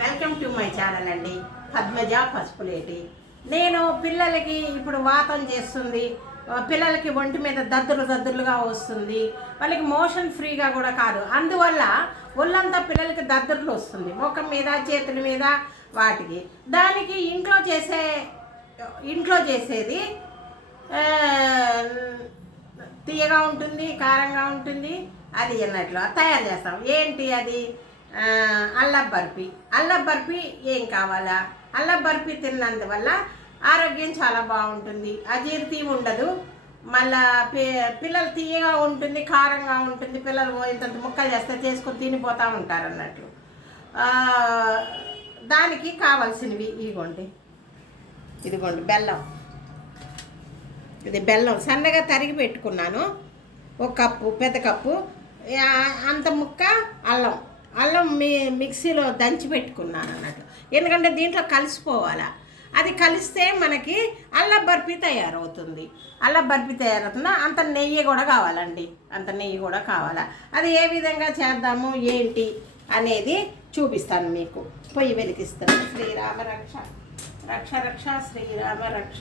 Welcome to my channel అండి. పద్మజ పసుపులేటి. నేను పిల్లలకి ఇప్పుడు వాతం చేస్తుంది. పిల్లలకి ఒంటి మీద దద్దులు దద్దులుగా వస్తుంది. వాళ్ళకి మోషన్ ఫ్రీగా కూడా కాదు. అందువల్ల ఒళ్ళంతా పిల్లలకి దద్దుర్లు వస్తుంది. ముఖం మీద చేతుల మీద వాటికి. దానికి ఇంట్లో చేసే ఇంట్లో చేసేది తీయగా ఉంటుంది కారంగా ఉంటుంది అది అన్నట్లు తయారు చేస్తాం. ఏంటి అది? అల్లం బర్ఫీ. అల్లం బర్ఫీ ఏం కావాలా? అల్లం బర్ఫీ తిన్నందువల్ల ఆరోగ్యం చాలా బాగుంటుంది. అజీర్తి ఉండదు. మళ్ళా పి పిల్లలు తీయగా ఉంటుంది కారంగా ఉంటుంది. పిల్లలు ఇంత ముక్కలు చేస్తే చేసుకొని తినిపోతూ ఉంటారు అన్నట్లు దానికి కావాల్సినవి ఇదిగోండి. ఇదిగోండి బెల్లం. ఇది బెల్లం. సన్నగా తరిగి పెట్టుకున్నాను. ఒక కప్పు పెద్ద కప్పు. అంత ముక్క అల్లం. అల్లం మీ మిక్సీలో దంచి పెట్టుకున్నాను అన్నట్టు. ఎందుకంటే దీంట్లో కలిసిపోవాలా? అది కలిస్తే మనకి అల్లం బర్ఫీ తయారవుతుంది. అల్లం బర్ఫీ తయారవుతుందా అంత నెయ్యి కూడా కావాలండి. అంత నెయ్యి కూడా కావాలా? అది ఏ విధంగా చేద్దాము ఏంటి అనేది చూపిస్తాను మీకు. పొయ్యి వెలిగిస్తాను శ్రీరామ రక్ష. రక్ష రక్ష శ్రీరామ రక్ష.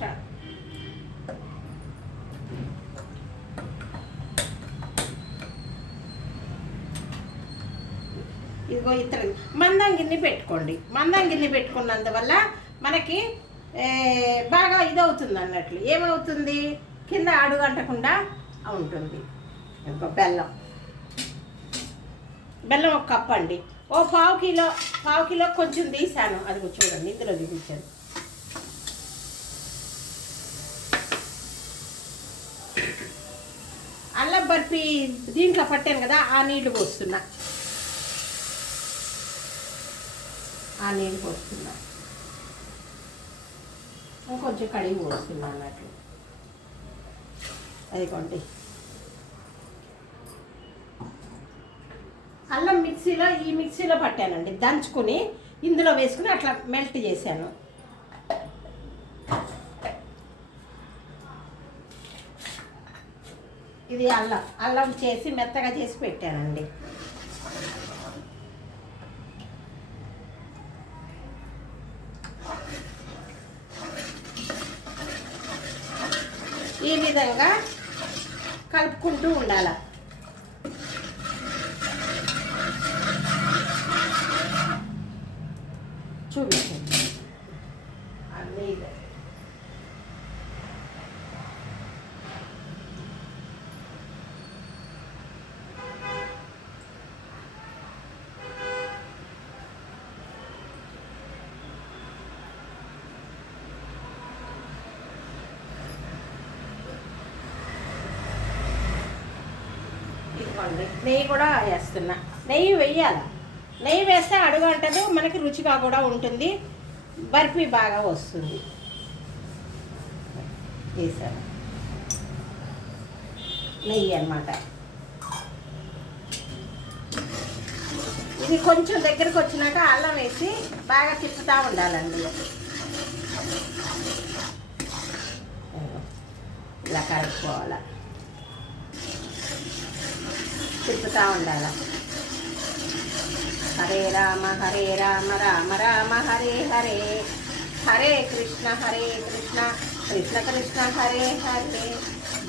ఇదిగో ఇతర మందం గిన్నె పెట్టుకోండి. మందం గిన్నె పెట్టుకున్నందువల్ల మనకి బాగా ఇదవుతుంది అన్నట్లు. ఏమవుతుంది? కింద అడుగంటకుండా ఉంటుంది. ఇంకో బెల్లం. బెల్లం ఒక కప్ అండి. ఓ పావు కిలో పావు కిలో కొంచెం తీసాను. అది చూడండి ఇందులో చూపించాను. అల్లం బర్ఫీ దీంట్లో పట్టాను కదా ఆ నీళ్ళు పోస్తున్నా. ఆ నీళ్ళు పోస్తున్నా. ఇంకొంచెం కడిగి పోస్తున్నా అన్నట్లు. అదిగోండి అల్లం మిక్సీలో ఈ మిక్సీలో పట్టానండి. దంచుకొని ఇందులో వేసుకుని అట్లా మెల్ట్ చేశాను. ఇది అల్లం. అల్లం చేసి మెత్తగా చేసి పెట్టానండి. ఈ విధంగా కలుపుకుంటూ ఉండాలి చూపించండి అన్నీ ఇదే. ఇదిగోండి నెయ్యి కూడా వేస్తున్నా. నెయ్యి వెయ్యాలి నెయ్యి వేస్తే అడుగు అంటదు మనకి రుచిగా కూడా ఉంటుంది. బర్ఫీ బాగా వస్తుంది. వేసాను నెయ్యి అనమాట ఇది కొంచెం దగ్గరకు వచ్చినాక అల్లం వేసి బాగా తిప్పుతూ ఉండాలండి. ఇలా కలుపుకోవాలి. తిప్పుతూ ఉండాలి? హరే రామ హరే రామ రామ రామ హరే హరే. హరే కృష్ణ హరే కృష్ణ. కృష్ణ కృష్ణ హరే హరే.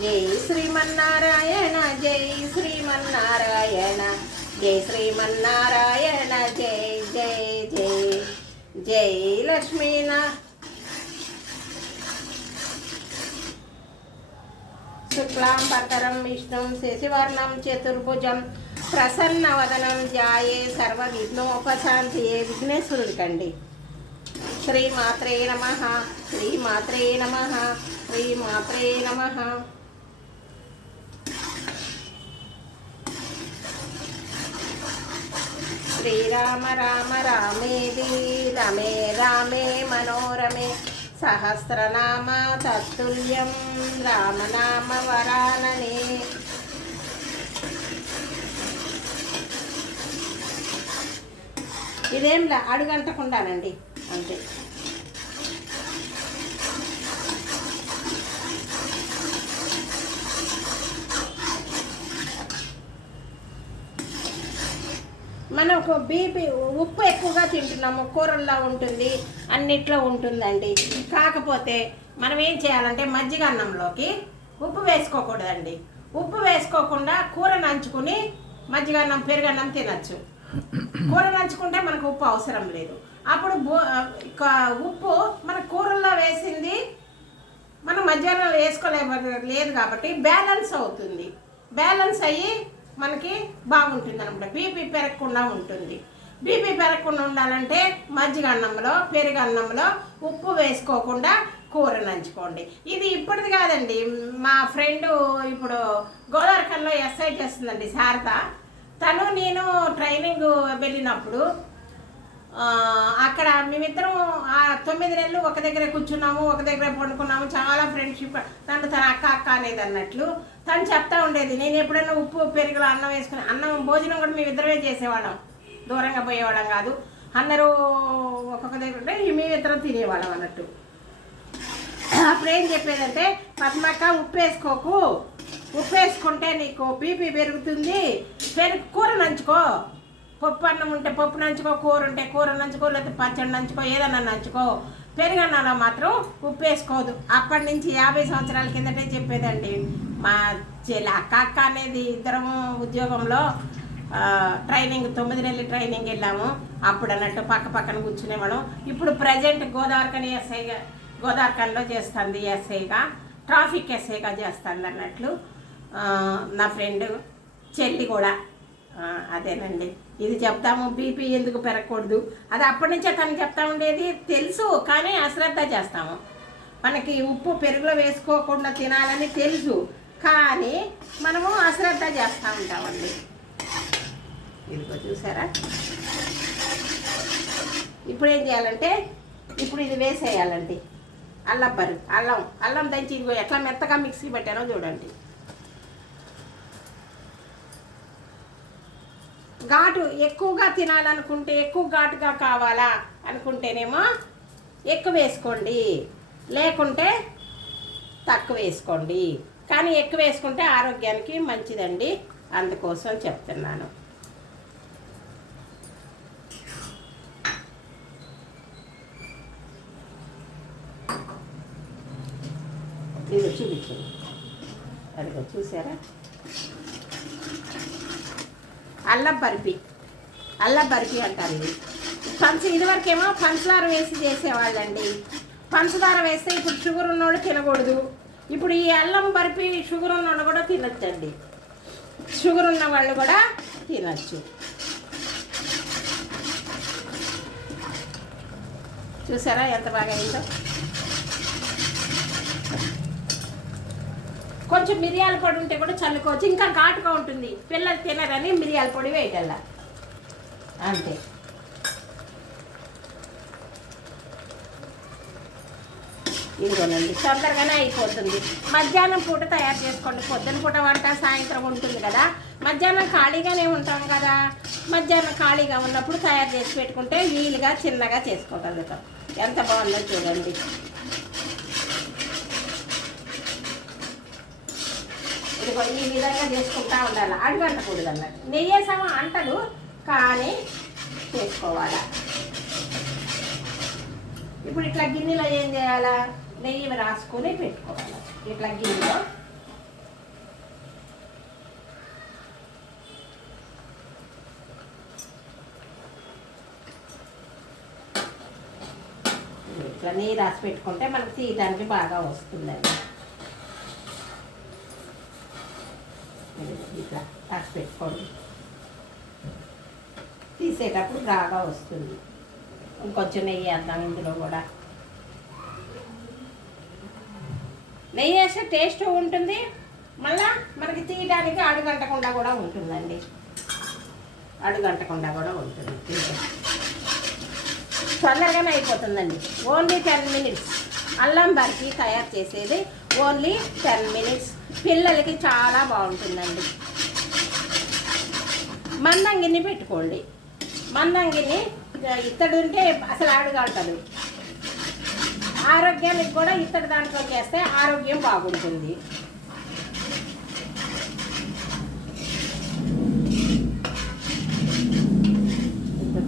జై శ్రీమన్నారాయణ జై శ్రీమన్నారాయణ. జై శ్రీమన్నారాయణ జై జై జై. జై లక్ష్మీనా శుక్లాం పతరం విష్ణుం శశివర్ణం చతుర్భుజం ప్రసన్నవదనం జాయే సర్వ విఘ్నోపశాంతియే విఘ్నేశ్వరుడికండి. శ్రీమాత్రే నమ శ్రీమాత్రే నమ శ్రీమాత్రే నమ. శ్రీరామ రామ రామేది రమే రామే మనోరమే. సహస్రనామ తత్తుల్యం రామనామ వరాననే ఇదేం అడుగంటకుండానండి అంతే. మనకు బీపీ ఉప్పు ఎక్కువగా తింటున్నాము కూరల్లో ఉంటుంది అన్నిట్లో ఉంటుందండి. కాకపోతే మనం ఏం చేయాలంటే మజ్జిగ అన్నంలోకి ఉప్పు వేసుకోకూడదండి. ఉప్పు వేసుకోకుండా కూర నంచుకుని మజ్జిగ అన్నం పెరుగన్నం తినచ్చు. కూర నంచుకుంటే మనకు ఉప్పు అవసరం లేదు. అప్పుడు బో- ఉప్పు మన కూరల్లో వేసింది మనం మధ్యాహ్నం వేసుకోలే లేదు కాబట్టి బ్యాలెన్స్ అవుతుంది. బ్యాలెన్స్ అయ్యి మనకి బాగుంటుంది అనమాట బీపీ పెరగకుండా ఉంటుంది. బీపీ పెరగకుండా ఉండాలంటే మజ్జిగ అన్నంలో పెరుగు అన్నంలో ఉప్పు వేసుకోకుండా కూర నంచుకోండి. ఇది ఇప్పటిది కాదండి. మా ఫ్రెండ్ ఇప్పుడు గోదావరికల్లో ఎస్ఐ చేస్తుందండి శారద. తను నేను ట్రైనింగ్ వెళ్ళినప్పుడు అక్కడ మేమిద్దరం ఆ తొమ్మిది నెలలు ఒక దగ్గర కూర్చున్నాము ఒక దగ్గర పండుకున్నాము. చాలా ఫ్రెండ్షిప్ తను తన అక్క అక్క అనేది అన్నట్లు. తను చెప్తా ఉండేది నేను ఎప్పుడైనా ఉప్పు పెరుగులో అన్నం వేసుకుని అన్నం భోజనం కూడా మేమిద్దరమే చేసేవాళ్ళం. దూరంగా పోయేవాళ్ళం కాదు. అందరూ ఒక్కొక్క దగ్గర ఉంటే మేమిద్దరం తినేవాళ్ళం అన్నట్టు. అప్పుడు ఏం చెప్పేదంటే పద్మక్క ఉప్పు వేసుకోకు. ఉప్పు వేసుకుంటే నీకు బీపీ పెరుగుతుంది. పెరుగు కూర నంచుకో. పప్పు అన్నం ఉంటే పప్పు నంచుకో కూర ఉంటే కూర నంచుకో లేకపోతే పచ్చడి నంచుకో ఏదన్నా నంచుకో. పెరుగన్నంలో మాత్రం ఉప్పు వేసుకోదు. అప్పటి నుంచి యాభై సంవత్సరాల కిందటే చెప్పేదండి. మా చెల్లి అక్క అక్క అనేది ఇద్దరము ఉద్యోగంలో ట్రైనింగ్ తొమ్మిది నెలలు ట్రైనింగ్ వెళ్ళాము. అప్పుడు అన్నట్టు పక్క పక్కన కూర్చునేవాళ్ళం. ఇప్పుడు ప్రజెంట్ గోదావరికని ఎస్ఐగా గోదావరికన్లో చేస్తుంది ఎస్ఐగా ట్రాఫిక్ ఎస్ఐగా చేస్తుంది అన్నట్లు. నా ఫ్రెండ్ చెల్లి కూడా అదేనండి. ఇది చెప్తాము బీపీ ఎందుకు పెరగకూడదు? అది అప్పటి నుంచే తను చెప్తా ఉండేది తెలుసు కానీ అశ్రద్ధ చేస్తాము. మనకి ఉప్పు పెరుగులో వేసుకోకుండా తినాలని తెలుసు కానీ మనము అశ్రద్ధ చేస్తూ ఉంటామండి. ఇదిగో చూసారా? ఇప్పుడు ఏం చేయాలంటే ఇప్పుడు ఇది వేసేయాలండి. అల్లం అల్లం అల్లం దంచి ఇదిగో ఎట్లా మెత్తగా మిక్సీ పెట్టానో చూడండి. ఘాటు ఎక్కువగా తినాలనుకుంటే ఎక్కువ ఘాటుగా కావాలా అనుకుంటేనేమో ఎక్కువ వేసుకోండి. లేకుంటే తక్కువ వేసుకోండి. కానీ ఎక్కువ వేసుకుంటే ఆరోగ్యానికి మంచిదండి. అందుకోసం చెప్తున్నాను. ఇది చూపించండి అదిగో చూసారా? అల్లం బర్ఫీ అల్లం బర్ఫీ అంటారు ఇది. పంచ ఇదివరకేమో పంచదార వేసి చేసేవాళ్ళండి. పంచదార వేస్తే ఇప్పుడు షుగర్ ఉన్నోడు తినకూడదు. ఇప్పుడు ఈ అల్లం బర్ఫీ షుగర్ ఉన్నోడు కూడా తినొచ్చండి. షుగర్ ఉన్న వాళ్ళు కూడా తినచ్చు. చూసారా ఎంత బాగా అయిందో? కొంచెం మిరియాల పొడి ఉంటే కూడా చల్లుకోవచ్చు. ఇంకా ఘాటుగా ఉంటుంది. పిల్లలు తినరని మిరియాల పొడి వేయటల్లా. అంతే. ఇదిగోనండి తొందరగానే అయిపోతుంది. మధ్యాహ్నం పూట తయారు చేసుకోండి. పొద్దున పూట వంట సాయంత్రం ఉంటుంది కదా. మధ్యాహ్నం ఖాళీగానే ఉంటాం కదా. మధ్యాహ్నం ఖాళీగా ఉన్నప్పుడు తయారు చేసి పెట్టుకుంటే వీలుగా చిన్నగా చేసుకోగలుగుతాం ఎంత బాగుందో చూడండి. ఇదిగో ఈ విధంగా చేసుకుంటా ఉండాలి. అడుగంటకూడదు అన్నట్టు నెయ్యి వేసామో అంటదు కానీ చేసుకోవాలా? ఇప్పుడు ఇట్లా గిన్నెలో ఏం చేయాలా? నెయ్యి రాసుకొని పెట్టుకోవాలి. ఇట్లా గిన్నెలో. ఇట్లా నెయ్యి రాసి పెట్టుకుంటే మనకు తీయడానికి బాగా వస్తుందండి. ఇట్లా పెట్టుకోండి. తీసేటప్పుడు బాగా వస్తుంది. ఇంకొంచెం నెయ్యి వేద్దాం ఇందులో కూడా. నెయ్యి వేస్తే టేస్ట్ ఉంటుంది. మళ్ళా మనకి తీయడానికి అడుగంటకుండా కూడా ఉంటుందండి. అడుగంటకుండా కూడా ఉంటుంది. తొందరగానే అయిపోతుందండి. Only ten minutes. అల్లం బర్ఫీ తయారు చేసేది ఓన్లీ టెన్ మినిట్స్. పిల్లలకి చాలా బాగుంటుందండి. మందంగిని పెట్టుకోండి. మందంగిని ఇత్తడి ఉంటే అసలు అడుగంటదు ఆరోగ్యానికి కూడా ఇత్తడి దాంట్లో చేస్తే ఆరోగ్యం బాగుంటుంది.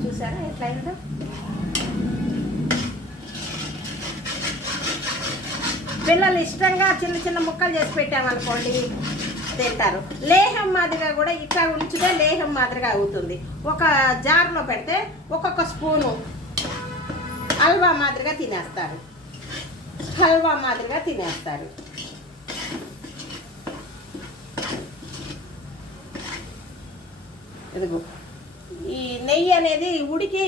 చూసారా ఎట్లా అయిందో పిల్లలు ఇష్టంగా చిన్న చిన్న ముక్కలు చేసి పెట్టామనుకోండి తింటారు. లేహం మాదిరిగా కూడా ఇట్లా ఉంచితే లేహం మాదిరిగా అవుతుంది. ఒక జార్లో పెడితే ఒక్కొక్క స్పూను హల్వా మాదిరిగా తినేస్తారు. హల్వా మాదిరిగా తినేస్తారు. ఇదిగో ఈ నెయ్యి అనేది ఉడికి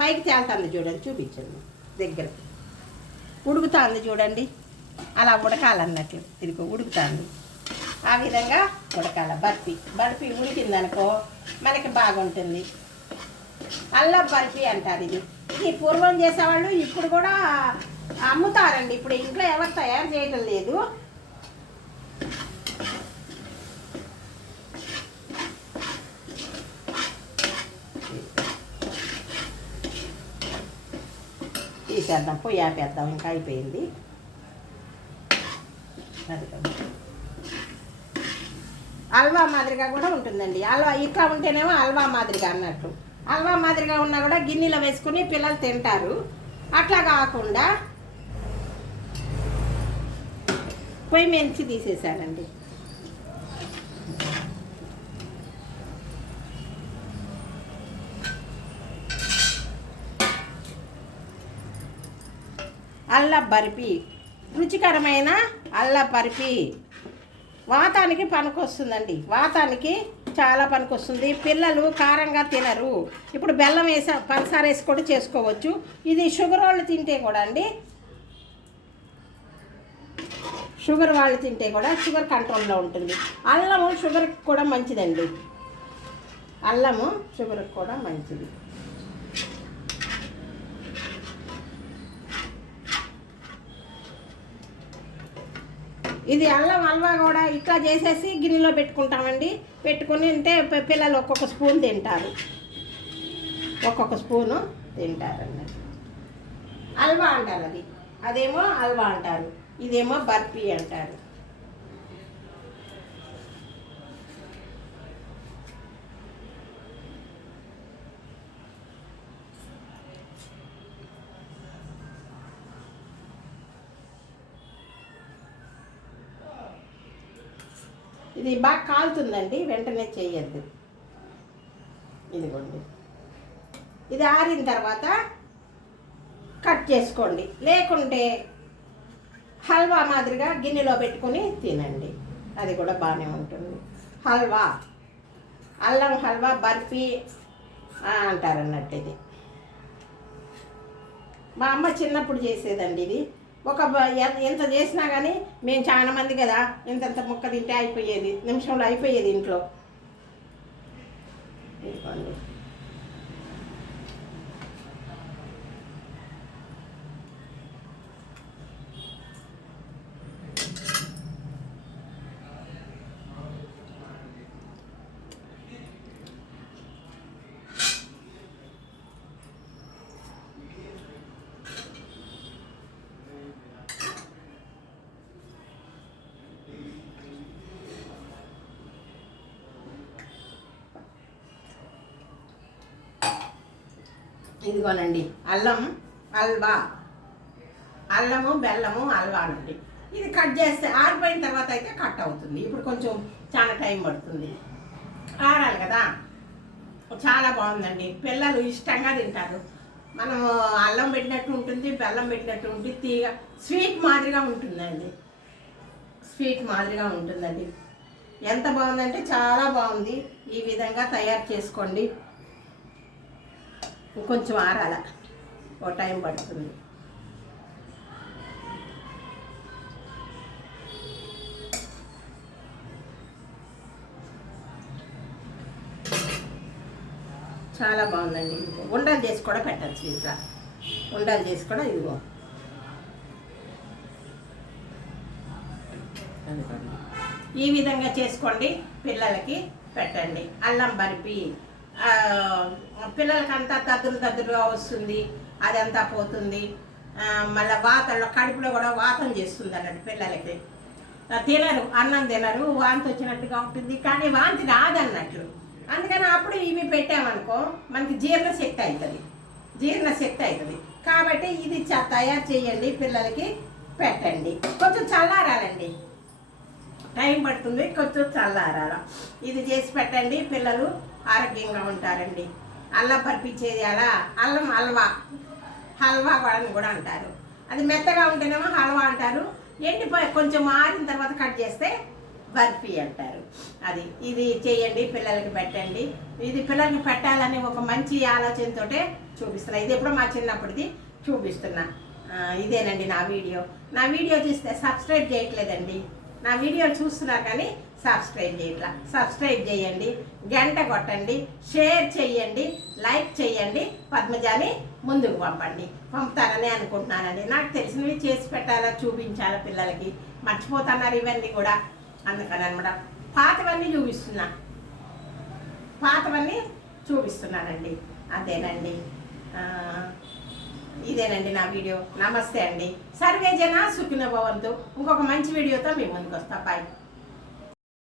పైకి తేలుతుంది చూడండి చూపించండి. దగ్గర ఉడుకుతుంది చూడండి. అలా ఉడకాలన్నట్లు ఇదిగో ఉడుకుతాను ఆ విధంగా ఉడకాల బర్ఫీ. బర్ఫీ ఉడికిందనుకో మనకి బాగుంటుంది. అల్లం బర్ఫీ అంటారు ఇది. ఈ పూర్వం చేసేవాళ్ళు ఇప్పుడు కూడా అమ్ముతారండి. ఇప్పుడు ఇంట్లో ఎవరు తయారు చేయడం లేదు. తీసేద్దాం పొయ్యి ఆపేద్దాం ఇంకా అయిపోయింది. అది హల్వా మాదిరిగా కూడా ఉంటుందండి. హల్వా ఇట్లా ఉంటేనేమో హల్వా మాదిరిగా అన్నట్టు. హల్వా మాదిరిగా ఉన్నా కూడా గిన్నెలో వేసుకుని పిల్లలు తింటారు. అట్లా కాకుండా పొయ్యి మెంచి తీసేసానండి అల్ల బర్ఫీ రుచికరమైన అల్ల బర్ఫీ వాతానికి పనికొస్తుందండి. వాతానికి చాలా పనికొస్తుంది. పిల్లలు కారంగా తినరు. ఇప్పుడు బెల్లం వేసా పంచదార వేసి కూడా చేసుకోవచ్చు. ఇది షుగర్ వాళ్ళు తింటే కూడా అండి. షుగర్ వాళ్ళు తింటే కూడా షుగర్ కంట్రోల్లో ఉంటుంది. అల్లము షుగర్కి కూడా మంచిదండి. అల్లము షుగర్కి కూడా మంచిది. ఇది అల్లం హల్వా కూడా ఇట్లా చేసేసి గిన్నెలో పెట్టుకుంటామండి. పెట్టుకుని ఉంటే పిల్లలు ఒక్కొక్క స్పూన్ తింటారు. ఒక్కొక్క స్పూను తింటారు అన్నట్టు హల్వా అంటారు అది. అదేమో హల్వా అంటారు. ఇదేమో బర్ఫీ అంటారు. ఇది బాగా కాలుతుందండి వెంటనే చేయొద్దు. ఇదిగోండి. ఇది ఆరిన తర్వాత కట్ చేసుకోండి. లేకుంటే హల్వా మాదిరిగా గిన్నెలో పెట్టుకొని తినండి. అది కూడా బాగానే ఉంటుంది. హల్వా అల్లం హల్వా బర్ఫీ అంటారు అన్నట్టు ఇది. మా అమ్మ చిన్నప్పుడు చేసేదండి ఇది. ఒక ఎంత చేసినా కానీ మేము చాలా మంది కదా ఇంతంత ముక్క తింటే అయిపోయేది నిమిషంలో అయిపోయేది ఇంట్లో ఇదిగోండి ఇదిగోనండి అల్లం హల్వా అల్లము బెల్లము హల్వా అండి. ఇది కట్ చేస్తే ఆరిపోయిన తర్వాత అయితే కట్ అవుతుంది. ఇప్పుడు కొంచెం చాలా టైం పడుతుంది. ఆరాలి కదా? చాలా బాగుందండి. పిల్లలు ఇష్టంగా తింటారు. మనం అల్లం పెట్టినట్టు ఉంటుంది బెల్లం పెట్టినట్టు ఉంటుంది తీగ స్వీట్ మాదిరిగా ఉంటుందండి. స్వీట్ మాదిరిగా ఉంటుందండి. ఎంత బాగుందంటే చాలా బాగుంది. ఈ విధంగా తయారు చేసుకోండి. ఇంకొంచెం ఆరాల. ఓ టైం పడుతుంది. చాలా బాగుందండి ఇదిగో ఉండలు చేసి కూడా పెట్టచ్చు ఇట్లా. ఉండలు చేసి కూడా ఇదిగో ఈ విధంగా చేసుకోండి పిల్లలకి పెట్టండి. అల్లం బర్ఫీ పిల్లలకంతా దద్దురు దద్దురుగా వస్తుంది అదంతా పోతుంది. మళ్ళీ వాతల్లో కడుపులో కూడా వాతం చేస్తుంది అన్నట్టు పిల్లలకి. తినరు అన్నం తినరు వాంతి వచ్చినట్టుగా ఉంటుంది కానీ వాంతి రాదన్నట్లు. అందుకని అప్పుడు ఇవి పెట్టామనుకో మనకి జీర్ణశక్తి అవుతుంది జీర్ణశక్తి అవుతుంది కాబట్టి ఇది చ- తయారు చేయండి పిల్లలకి పెట్టండి. కొంచెం చల్లారాలండి. టైం పడుతుంది కొంచెం చల్లారాల. ఇది చేసి పెట్టండి పిల్లలు ఆరోగ్యంగా ఉంటారండి. అల్లం బర్ఫీ అలా అల్లం హల్వా. హల్వా కూడా కూడా అంటారు. అది మెత్తగా ఉంటేనేమో హల్వా అంటారు. ఎండిపోయి కొంచెం ఆరిన తర్వాత కట్ చేస్తే బర్ఫీ అంటారు. అది ఇది చేయండి పిల్లలకి పెట్టండి. ఇది పిల్లలకి పెట్టాలని ఒక మంచి ఆలోచనతోటే చూపిస్తున్నా. ఇది ఎప్పుడో మా చిన్నప్పటిది చూపిస్తున్నా. ఇదేనండి నా వీడియో. నా వీడియో చూస్తే సబ్స్క్రైబ్ చేయట్లేదండి. నా వీడియోలు చూస్తున్నారు కానీ సబ్స్క్రైబ్ చేయట్లా. సబ్స్క్రైబ్ చేయండి గంట కొట్టండి షేర్ చేయండి లైక్ చేయండి పద్మజాని ముందుకు పంపండి. పంపుతారని అనుకుంటున్నానండి. నాకు తెలిసినవి చేసి పెట్టాలా చూపించాలా పిల్లలకి. మర్చిపోతున్నారు ఇవన్నీ కూడా. అందుకని అనమాట. పాతవన్నీ చూపిస్తున్నా. పాతవన్నీ చూపిస్తున్నానండి. అదేనండి. ఇదేనండి నా వీడియో. నమస్తే అండి. సర్వే జన సుఖిన భవంతు. ఇంకొక మంచి వీడియోతో మీ ముందుకు వస్తా బాయ్